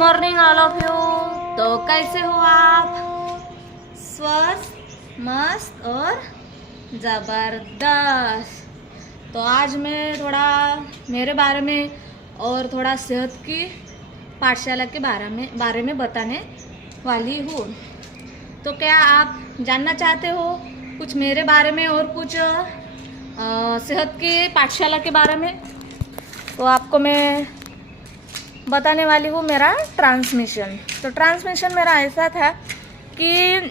Morning all of you. तो कैसे हो आप? स्वस्थ, मस्त और ज़बरदस्त। तो आज मैं थोड़ा मेरे बारे में और थोड़ा सेहत की पाठशाला के बारे में बताने वाली हूँ। तो क्या आप जानना चाहते हो कुछ मेरे बारे में और कुछ सेहत की पाठशाला के बारे में? तो आपको मैं बताने वाली हूँ मेरा ट्रांसमिशन। तो ट्रांसमिशन मेरा ऐसा था कि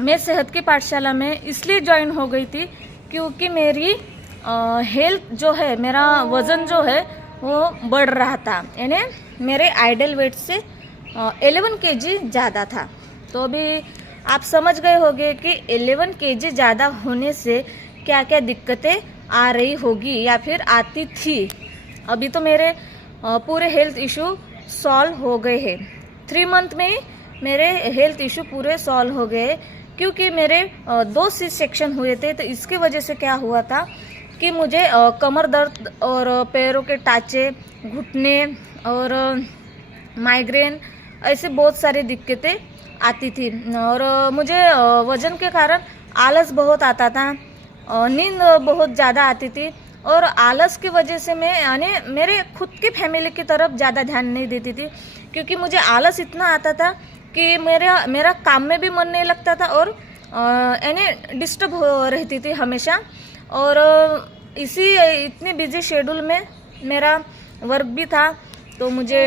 मैं सेहत की पाठशाला में इसलिए ज्वाइन हो गई थी क्योंकि मेरी हेल्थ जो है, मेरा वज़न जो है वो बढ़ रहा था। यानी मेरे आइडल वेट से 11 kg ज़्यादा था। तो अभी आप समझ गए होंगे कि 11 kg ज़्यादा होने से क्या क्या दिक्कतें आ रही होगी या फिर आती थी। अभी तो मेरे पूरे हेल्थ इशू सॉल्व हो गए हैं। 3 मंथ में ही मेरे हेल्थ इशू पूरे सॉल्व हो गए क्योंकि मेरे 2 सी सेक्शन हुए थे। तो इसके वजह से क्या हुआ था कि मुझे कमर दर्द और पैरों के टाँचे, घुटने और माइग्रेन ऐसे बहुत सारी दिक्कतें आती थी। और मुझे वज़न के कारण आलस बहुत आता था, नींद बहुत ज़्यादा आती थी और आलस की वजह से मैं यानी मेरे खुद की फैमिली की तरफ ज़्यादा ध्यान नहीं देती थी क्योंकि मुझे आलस इतना आता था कि मेरा काम में भी मन नहीं लगता था और यानी डिस्टर्ब हो रहती थी हमेशा। और इसी इतनी बिजी शेड्यूल में मेरा वर्क भी था तो मुझे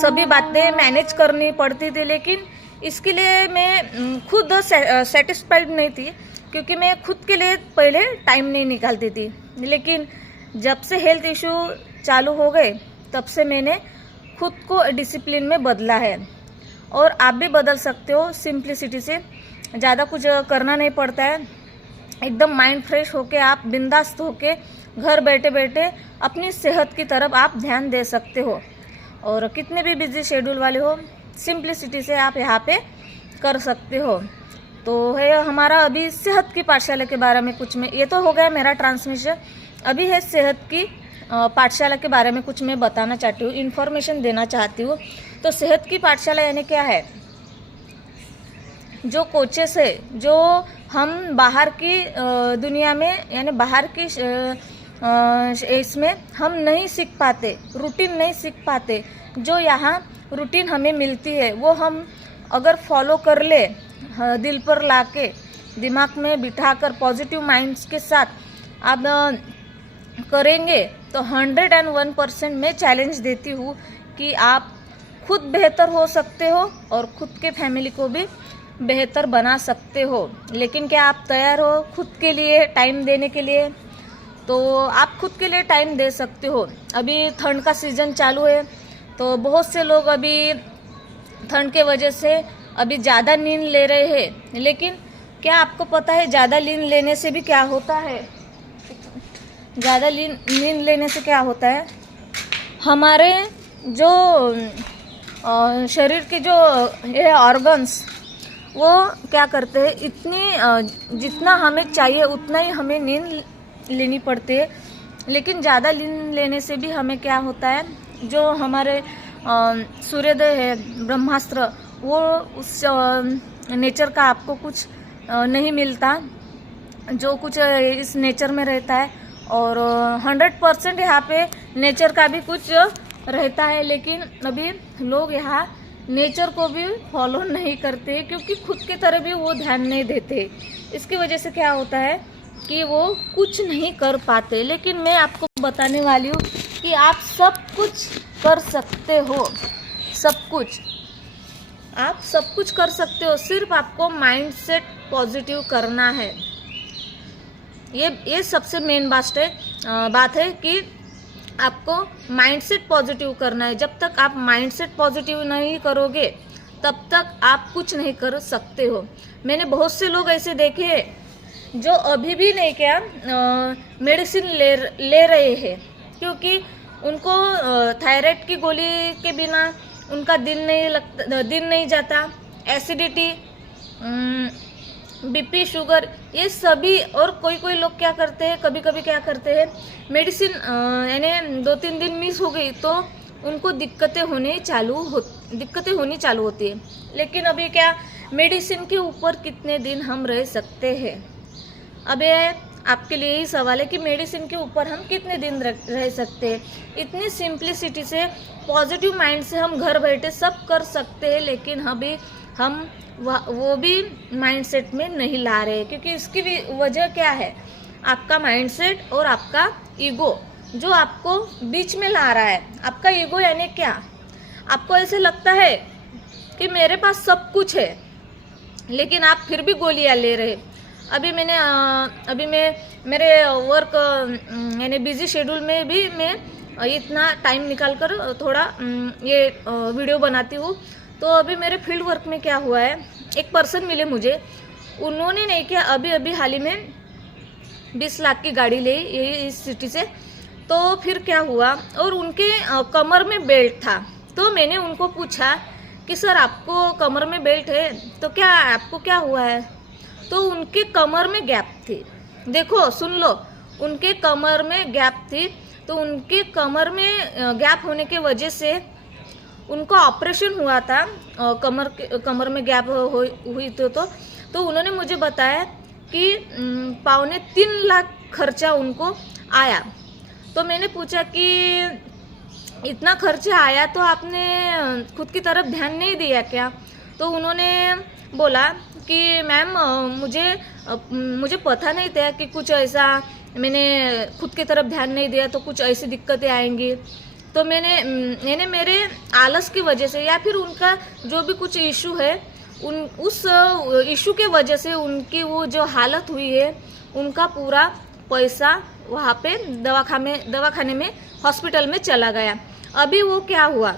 सभी बातें मैनेज करनी पड़ती थी। लेकिन इसके लिए मैं खुद सेटिस्फाइड नहीं थी क्योंकि मैं खुद के लिए पहले टाइम नहीं निकालती थी। लेकिन जब से हेल्थ इशू चालू हो गए तब से मैंने खुद को डिसिप्लिन में बदला है और आप भी बदल सकते हो। सिंप्लिसिटी से ज़्यादा कुछ करना नहीं पड़ता है। एकदम माइंड फ्रेश होके आप बिंदास्त होके घर बैठे बैठे अपनी सेहत की तरफ आप ध्यान दे सकते हो। और कितने भी बिजी शेड्यूल वाले हो, सिंप्लिसिटी से आप यहाँ पे कर सकते हो। तो है हमारा अभी सेहत की पाठशाला के बारे में कुछ में, ये तो हो गया मेरा ट्रांसमिशन। अभी है सेहत की पाठशाला के बारे में कुछ मैं बताना चाहती हूँ, इन्फॉर्मेशन देना चाहती हूँ। तो सेहत की पाठशाला यानी क्या है? जो कोचेस है, जो हम बाहर की दुनिया में यानी बाहर की इसमें हम नहीं सीख पाते, रूटीन नहीं सीख पाते, जो यहाँ रूटीन हमें मिलती है वो हम अगर फॉलो कर ले, दिल पर लाके दिमाग में बिठाकर पॉजिटिव माइंड्स के साथ आप करेंगे तो 101% मैं चैलेंज देती हूँ कि आप खुद बेहतर हो सकते हो और खुद के फैमिली को भी बेहतर बना सकते हो। लेकिन क्या आप तैयार हो खुद के लिए टाइम देने के लिए? तो आप खुद के लिए टाइम दे सकते हो। अभी ठंड का सीज़न चालू है तो बहुत से लोग अभी ठंड के वजह से अभी ज़्यादा नींद ले रहे हैं। लेकिन क्या आपको पता है ज़्यादा नींद लेने से भी क्या होता है? ज़्यादा नींद लेने से क्या होता है? हमारे जो शरीर के जो ये ऑर्गन्स वो क्या करते हैं, इतनी जितना हमें चाहिए उतना ही हमें नींद लेनी पड़ती है। लेकिन ज़्यादा नींद लेने से भी हमें क्या होता है, जो हमारे सूर्योदय है, ब्रह्मास्त्र, वो उस नेचर का आपको कुछ नहीं मिलता जो कुछ इस नेचर में रहता है। और 100% यहाँ पे नेचर का भी कुछ रहता है। लेकिन अभी लोग यहाँ नेचर को भी फॉलो नहीं करते क्योंकि खुद की तरह भी वो ध्यान नहीं देते। इसकी वजह से क्या होता है कि वो कुछ नहीं कर पाते। लेकिन मैं आपको बताने वाली हूँ कि आप सब कुछ कर सकते हो, सब कुछ आप सब कुछ कर सकते हो। सिर्फ आपको माइंडसेट पॉजिटिव करना है। ये सबसे मेन बात है कि आपको माइंडसेट पॉजिटिव करना है। जब तक आप माइंडसेट पॉजिटिव नहीं करोगे तब तक आप कुछ नहीं कर सकते हो। मैंने बहुत से लोग ऐसे देखे हैं जो अभी भी नहीं क्या मेडिसिन ले रहे हैं क्योंकि उनको थायराइड की गोली के बिना उनका दिन नहीं जाता। एसिडिटी, बीपी, शुगर, ये सभी। और कोई लोग क्या करते हैं, कभी कभी क्या करते हैं, मेडिसिन यानी 2-3 दिन मिस हो गई तो उनको दिक्कतें होनी चालू होती है। लेकिन अभी क्या मेडिसिन के ऊपर कितने दिन हम रह सकते हैं? अब ये आपके लिए ही सवाल है कि मेडिसिन के ऊपर हम कितने दिन रह सकते हैं। इतनी सिंप्लिसिटी से, पॉजिटिव माइंड से हम घर बैठे सब कर सकते हैं, लेकिन अभी हम वो भी माइंडसेट में नहीं ला रहे, क्योंकि इसकी वजह क्या है? आपका माइंडसेट और आपका ईगो जो आपको बीच में ला रहा है। आपका ईगो यानी क्या? आपको ऐसे लगता है कि मेरे पास सब कुछ है, लेकिन आप फिर भी गोलियां ले रहे। अभी मैं मेरे वर्क यानी बिजी शेड्यूल में भी मैं इतना टाइम निकाल कर थोड़ा ये वीडियो बनाती हूँ। तो अभी मेरे फील्ड वर्क में क्या हुआ है, एक पर्सन मिले मुझे, उन्होंने नहीं किया, अभी हाल ही में 20 लाख की गाड़ी ली यही इस सिटी से। तो फिर क्या हुआ, और उनके कमर में बेल्ट था। तो मैंने उनको पूछा कि सर आपको कमर में बेल्ट है तो क्या आपको क्या हुआ है? तो उनके कमर में गैप थी। देखो सुन लो, उनके कमर में गैप थी। तो उनके कमर में गैप होने के वजह से उनका ऑपरेशन हुआ था। कमर में गैप हुई तो उन्होंने मुझे बताया कि 2.25 लाख खर्चा उनको आया। तो मैंने पूछा कि इतना खर्चा आया तो आपने खुद की तरफ ध्यान नहीं दिया क्या? तो उन्होंने बोला कि मैम मुझे पता नहीं था कि कुछ ऐसा, मैंने खुद की तरफ ध्यान नहीं दिया तो कुछ ऐसी दिक्कतें आएंगी। तो मैंने मेरे आलस की वजह से या फिर उनका जो भी कुछ इशू है, उस इशू के वजह से उनकी वो जो हालत हुई है, उनका पूरा पैसा वहाँ पे दवाखाने में हॉस्पिटल में चला गया। अभी वो क्या हुआ,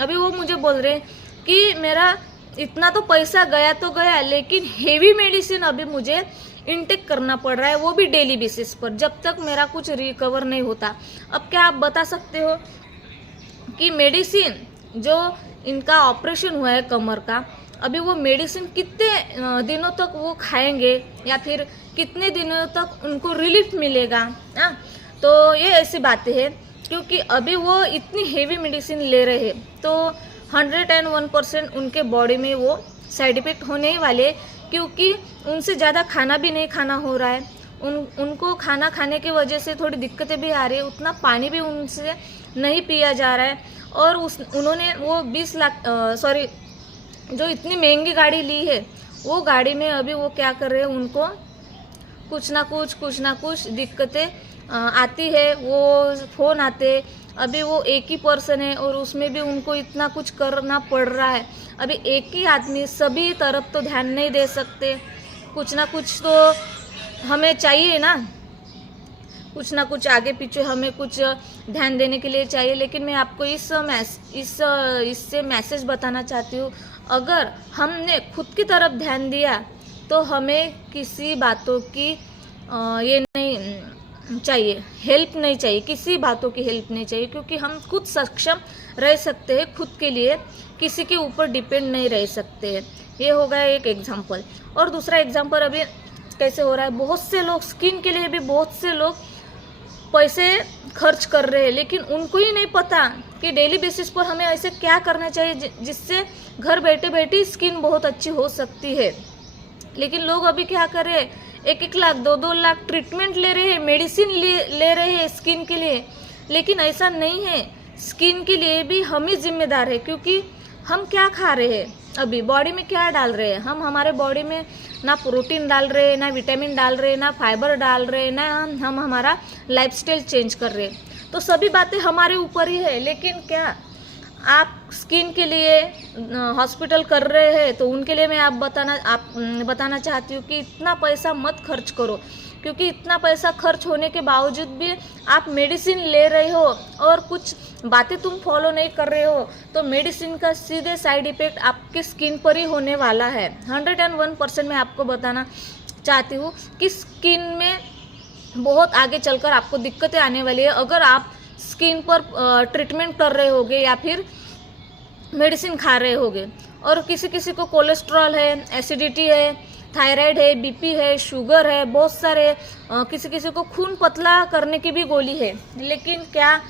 अभी वो मुझे बोल रहे कि मेरा इतना तो पैसा गया तो गया, लेकिन हेवी मेडिसिन अभी मुझे इनटेक करना पड़ रहा है, वो भी डेली बेसिस पर, जब तक मेरा कुछ रिकवर नहीं होता। अब क्या आप बता सकते हो कि मेडिसिन जो इनका ऑपरेशन हुआ है कमर का, अभी वो मेडिसिन कितने दिनों तक वो खाएंगे या फिर कितने दिनों तक उनको रिलीफ मिलेगा? तो ये ऐसी बातें हैं, क्योंकि अभी वो इतनी हेवी मेडिसिन ले रहे हैं तो 101% उनके बॉडी में वो साइड इफेक्ट होने ही वाले, क्योंकि उनसे ज़्यादा खाना भी नहीं खाना हो रहा है। उनको खाना खाने की वजह से थोड़ी दिक्कतें भी आ रही है, उतना पानी भी उनसे नहीं पिया जा रहा है। और उन्होंने वो 20 लाख जो इतनी महंगी गाड़ी ली है, वो गाड़ी में अभी वो क्या कर रहे हैं, उनको कुछ ना कुछ दिक्कतें आती है, वो फ़ोन आते। अभी वो एक ही पर्सन है और उसमें भी उनको इतना कुछ करना पड़ रहा है। अभी एक ही आदमी सभी तरफ तो ध्यान नहीं दे सकते, कुछ ना कुछ तो हमें चाहिए ना, कुछ ना कुछ आगे पीछे हमें कुछ ध्यान देने के लिए चाहिए। लेकिन मैं आपको इससे मैसेज बताना चाहती हूँ, अगर हमने खुद की तरफ ध्यान दिया तो हमें किसी बातों की ये नहीं चाहिए, हेल्प नहीं चाहिए, किसी बातों की हेल्प नहीं चाहिए, क्योंकि हम खुद सक्षम रह सकते हैं खुद के लिए, किसी के ऊपर डिपेंड नहीं रह सकते हैं। ये हो गया एक एग्जाम्पल। और दूसरा एग्जाम्पल अभी कैसे हो रहा है, बहुत से लोग स्किन के लिए भी बहुत से लोग पैसे खर्च कर रहे हैं, लेकिन उनको ही नहीं पता कि डेली बेसिस पर हमें ऐसे क्या करना चाहिए जिससे घर बैठे बैठे स्किन बहुत अच्छी हो सकती है। लेकिन लोग अभी क्या कर रहे हैं, 1-1 लाख 2-2 लाख ट्रीटमेंट ले रहे हैं, मेडिसिन ले रहे हैं स्किन के लिए। लेकिन ऐसा नहीं है, स्किन के लिए भी हम ही जिम्मेदार है, क्योंकि हम क्या खा रहे हैं, अभी बॉडी में क्या डाल रहे हैं। हम हमारे बॉडी में ना प्रोटीन डाल रहे हैं, ना विटामिन डाल रहे हैं, ना फाइबर डाल रहे हैं, ना हम हमारा लाइफस्टाइल चेंज कर रहे हैं। तो सभी बातें हमारे ऊपर ही है। लेकिन क्या आप स्किन के लिए हॉस्पिटल कर रहे हैं, तो उनके लिए मैं बताना चाहती हूँ कि इतना पैसा मत खर्च करो, क्योंकि इतना पैसा खर्च होने के बावजूद भी आप मेडिसिन ले रहे हो और कुछ बातें तुम फॉलो नहीं कर रहे हो, तो मेडिसिन का सीधे साइड इफेक्ट आपके स्किन पर ही होने वाला है। 101% मैं आपको बताना चाहती हूँ कि स्किन में बहुत आगे चलकर आपको दिक्कतें आने वाली है, अगर आप स्किन पर ट्रीटमेंट कर रहे होगे या फिर मेडिसिन खा रहे होगे। और किसी किसी को कोलेस्ट्रॉल है, एसिडिटी है, थायराइड है, बीपी है, शुगर है, बहुत सारे किसी किसी को खून पतला करने की भी गोली है। लेकिन क्या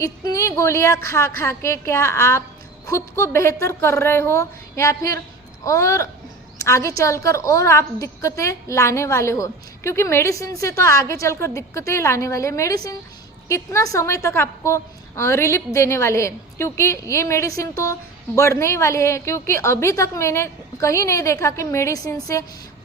इतनी गोलियां खा खा के क्या आप खुद को बेहतर कर रहे हो, या फिर और आगे चलकर और आप दिक्कतें लाने वाले हो? क्योंकि मेडिसिन से तो आगे चलकर दिक्कतें लाने वाले। मेडिसिन कितना समय तक आपको रिलीफ देने वाले हैं, क्योंकि ये मेडिसिन तो बढ़ने ही वाले हैं। क्योंकि अभी तक मैंने कहीं नहीं देखा कि मेडिसिन से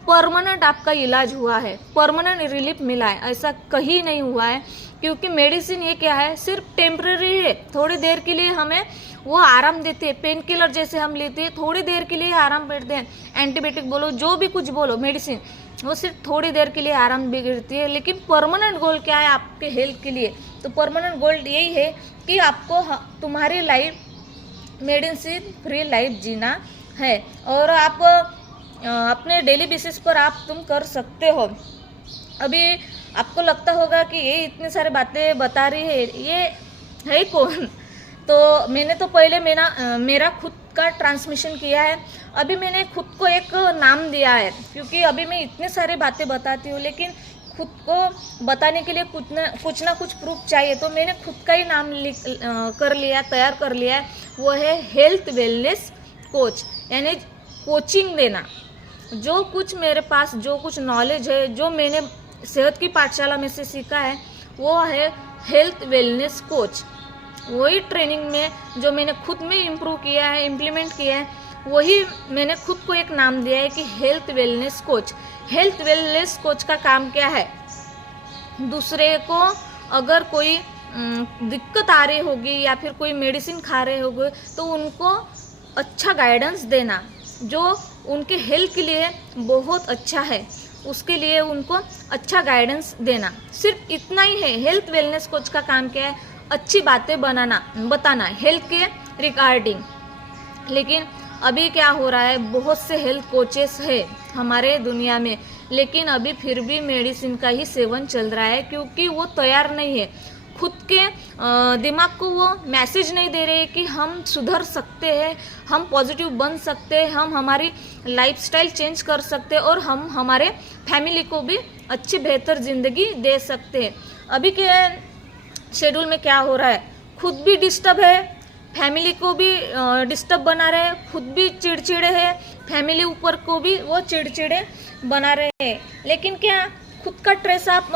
परमानेंट आपका इलाज हुआ है, परमानेंट रिलीफ मिला है, ऐसा कहीं नहीं हुआ है। क्योंकि मेडिसिन ये क्या है, सिर्फ टेम्पररी है, थोड़ी देर के लिए हमें वो आराम देते हैं। पेन किलर जैसे हम लेते हैं, थोड़ी देर के लिए आराम बैठते हैं, एंटीबायोटिक बोलो, जो भी कुछ बोलो, मेडिसिन वो सिर्फ थोड़ी देर के लिए आराम बिगड़ती है। लेकिन परमानेंट गोल क्या है आपके हेल्थ के लिए? तो परमानेंट गोल यही है कि आपको तुम्हारी लाइफ मेडिसिन फ्री लाइफ जीना है, और आप अपने डेली बेसिस पर आप तुम कर सकते हो। अभी आपको लगता होगा कि ये इतनी सारी बातें बता रही है, ये है कौन? तो मैंने तो पहले मेरा खुद का ट्रांसमिशन किया है। अभी मैंने खुद को एक नाम दिया है, क्योंकि अभी मैं इतने सारे बातें बताती हूँ, लेकिन खुद को बताने के लिए कुछ ना कुछ प्रूफ चाहिए। तो मैंने खुद का ही नाम तैयार कर लिया है। वो है हेल्थ वेलनेस कोच, यानी कोचिंग देना। जो कुछ मेरे पास जो कुछ नॉलेज है, जो मैंने सेहत की पाठशाला में से सीखा है, वो है हेल्थ वेलनेस कोच। वही ट्रेनिंग में जो मैंने खुद में इम्प्रूव किया है, इम्प्लीमेंट किया है, वही मैंने खुद को एक नाम दिया है कि health wellness coach. Health wellness coach का काम क्या है? दूसरे को अगर कोई दिक्कत आ रही होगी या फिर कोई मेडिसिन खा रहे होंगे, तो उनको अच्छा गाइडेंस देना, जो उनके हेल्थ के लिए बहुत अच्छा है, उसके लिए उनको अच्छा गाइडेंस देना। सिर्फ इतना ही है। हेल्थ वेलनेस कोच का काम क्या है? अच्छी बातें बताना हेल्थ के रिगार्डिंग। लेकिन अभी क्या हो रहा है, बहुत से हेल्थ कोचेस है हमारे दुनिया में, लेकिन अभी फिर भी मेडिसिन का ही सेवन चल रहा है, क्योंकि वो तैयार नहीं है। खुद के दिमाग को वो मैसेज नहीं दे रहे कि हम सुधर सकते हैं, हम पॉजिटिव बन सकते हैं, हम हमारी लाइफस्टाइल चेंज कर सकते हैं, और हम हमारे फैमिली को भी अच्छी बेहतर ज़िंदगी दे सकते हैं। अभी के शेड्यूल में क्या हो रहा है, खुद भी डिस्टर्ब है, फैमिली को भी डिस्टर्ब बना रहे हैं, खुद भी चिड़चिड़े हैं, फैमिली ऊपर को भी वो चिड़चिड़े बना रहे हैं। लेकिन क्या खुद का स्ट्रेस आप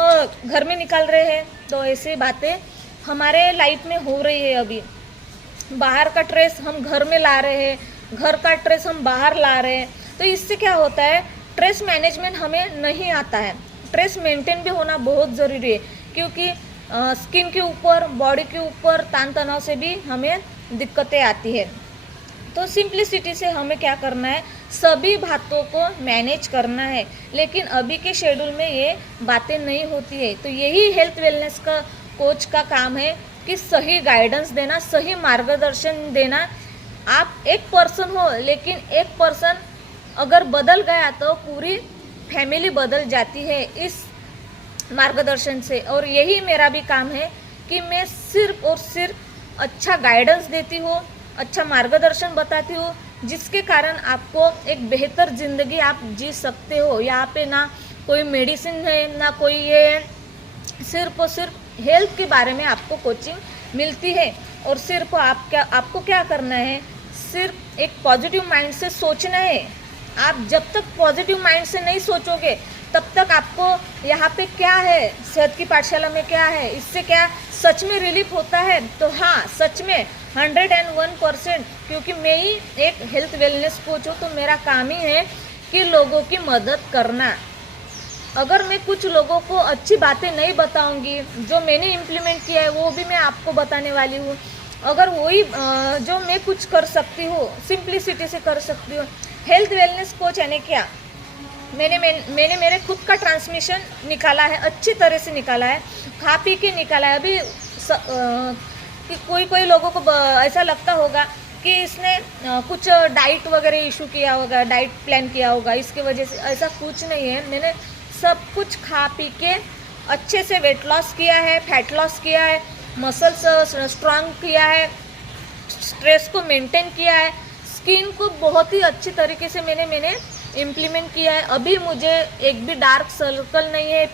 घर में निकाल रहे हैं? तो ऐसी बातें हमारे लाइफ में हो रही है। अभी बाहर का स्ट्रेस हम घर में ला रहे हैं, घर का स्ट्रेस हम बाहर ला रहे हैं। तो इससे क्या होता है, स्ट्रेस मैनेजमेंट हमें नहीं आता है। स्ट्रेस मेंटेन भी होना बहुत ज़रूरी है, क्योंकि स्किन के ऊपर, बॉडी के ऊपर तान तनाव से भी हमें दिक्कतें आती है। तो सिंप्लिसिटी से हमें क्या करना है, सभी बातों को मैनेज करना है। लेकिन अभी के शेड्यूल में ये बातें नहीं होती है। तो यही हेल्थ वेलनेस का कोच का काम है कि सही गाइडेंस देना, सही मार्गदर्शन देना। आप एक पर्सन हो, लेकिन एक पर्सन अगर बदल गया तो पूरी फैमिली बदल जाती है इस मार्गदर्शन से। और यही मेरा भी काम है कि मैं सिर्फ और सिर्फ अच्छा गाइडेंस देती हूँ, अच्छा मार्गदर्शन बताती हूँ, जिसके कारण आपको एक बेहतर ज़िंदगी आप जी सकते हो। यहाँ पे ना कोई मेडिसिन है, ना कोई ये, सिर्फ और सिर्फ हेल्थ के बारे में आपको कोचिंग मिलती है। और सिर्फ आपको क्या करना है, सिर्फ एक पॉजिटिव माइंड से सोचना है। आप जब तक पॉजिटिव माइंड से नहीं सोचोगे, तब तक आपको यहाँ पे क्या है, सेहत की पाठशाला में क्या है, इससे क्या सच में रिलीफ होता है? तो हाँ, सच में 101%, क्योंकि मैं ही एक हेल्थ वेलनेस कोच हूँ, तो मेरा काम ही है कि लोगों की मदद करना। अगर मैं कुछ लोगों को अच्छी बातें नहीं बताऊंगी, जो मैंने इम्प्लीमेंट किया है वो भी मैं आपको बताने वाली हूँ। अगर वही जो मैं कुछ कर सकती हूँ, सिंप्लिसिटी से कर सकती हूँ। हेल्थ वेलनेस कोच यानी क्या, मैंने मेरे खुद का ट्रांसमिशन निकाला है, अच्छी तरह से निकाला है, खा पी के निकाला है। अभी कि कोई लोगों को ऐसा लगता होगा कि इसने कुछ डाइट वगैरह इशू किया होगा, डाइट प्लान किया होगा, इसकी वजह से। ऐसा कुछ नहीं है। मैंने सब कुछ खा पी के अच्छे से वेट लॉस किया है, फैट लॉस किया है, मसल्स स्ट्रांग किया है, स्ट्रेस को मेंटेन किया है, स्किन को बहुत ही अच्छी तरीके से मैंने इम्प्लीमेंट किया है। अभी मुझे एक भी डार्क सर्कल नहीं है,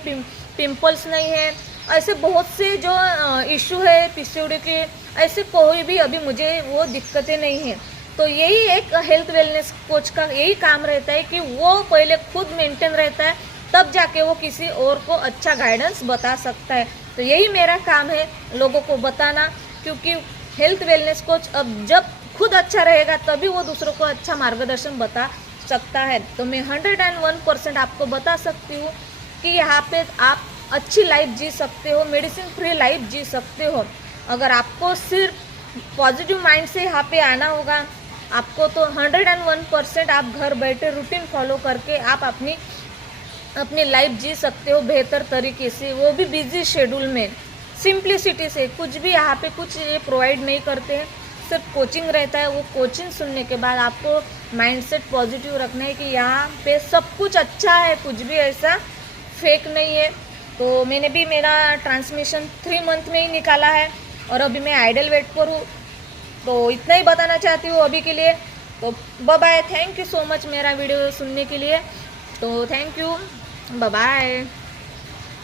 पिंपल्स नहीं है, ऐसे बहुत से जो इशू है पीसीओडी के, ऐसे कोई भी अभी मुझे वो दिक्कतें नहीं है। तो यही एक हेल्थ वेलनेस कोच का यही काम रहता है कि वो पहले खुद मेंटेन रहता है, तब जाके वो किसी और को अच्छा गाइडेंस बता सकता है। तो यही मेरा काम है, लोगों को बताना, क्योंकि हेल्थ वेलनेस कोच अब जब खुद अच्छा रहेगा तभी वो दूसरों को अच्छा मार्गदर्शन बता सकता है। तो मैं 101% आपको बता सकती हूँ कि यहाँ पे आप अच्छी लाइफ जी सकते हो, मेडिसिन फ्री लाइफ जी सकते हो। अगर आपको सिर्फ पॉजिटिव माइंड से यहाँ पे आना होगा आपको, तो 101% आप घर बैठे रूटीन फॉलो करके आप अपनी लाइफ जी सकते हो बेहतर तरीके से, वो भी बिजी शेड्यूल में, सिंप्लिसिटी से। कुछ भी यहाँ पे कुछ ये प्रोवाइड नहीं करते हैं, सिर्फ कोचिंग रहता है। वो कोचिंग सुनने के बाद आपको माइंडसेट पॉजिटिव रखना है कि यहाँ पे सब कुछ अच्छा है, कुछ भी ऐसा फेक नहीं है। तो मैंने भी मेरा ट्रांसमिशन 3 मंथ में ही निकाला है और अभी मैं आइडल वेट पर हूँ। तो इतना ही बताना चाहती हूँ अभी के लिए। तो bye bye, thank you so much मेरा वीडियो सुनने के लिए। तो थैंक यू, बाय बाय।